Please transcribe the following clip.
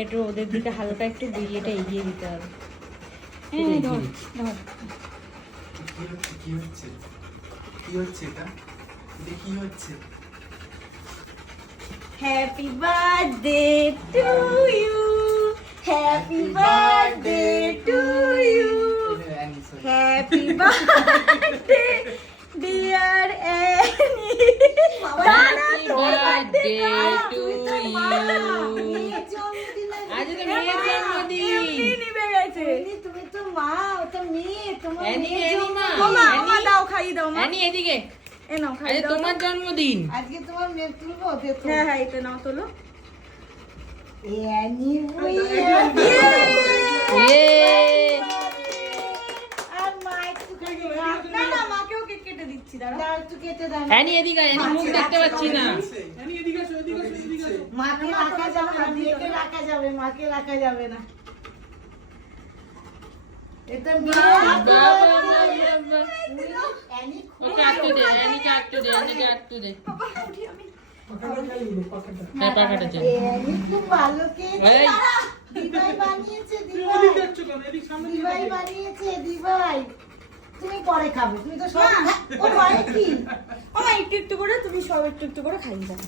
একটু ওদের দিকে হালকা একটু বিয়েটা এগিয়ে দিতে হবে। হ্যাঁ ধর ধর। কি হচ্ছে এটা? কি হচ্ছে? Happy birthday to you, happy birthday to you, happy birthday dear Annie. Happy birthday to you. আজ তো মেয়ের জন্মদিন। নিবে গেছে। তুমি তো মা, ও তো মেয়ে, তোমার অ্যানি, মেয়ের অ্যানি মা। জন্মদিন। মা দাও খাইয়ে দাও মা। অ্যানি এদিকে। এ নাও আজ খাইয়ে দাও। তোমার জন্মদিন। আজকে তোমার মেয়ে তুলবো দেখো। হ্যাঁ হ্যাঁ এটা নাও তোলো। অ্যানি আর মা একটু কেটে দাও। না না মাকেও কেক কেটে দিচ্ছি দাঁড়াও। দাও, একটু কেটে দাও। অ্যানি এদিকে আয়, অ্যানি মুখ দেখতে পাচ্ছি না। মাকে রাখা যাবে না, মেয়েকে রাখা যাবে, মাকে রাখা যাবে না। এটা বাবা, মেয়ে। অ্যানি ওকে আটটু দে, অ্যানিকে আটটু দে, অ্যানিকে আটটু দে। হ্যাঁ, পাখাটা চাই। অ্যানি খুব ভালো খেয়েছে। এই। দিভাই বানিয়েছে, দিভাই বানিয়েছে, দিভাই। তুমি পরে খাবে, তুমি তো সব ও মানে কি? ও মা একটু একটু করে তুমি সব একটু একটু করে খাইয়ে দাও।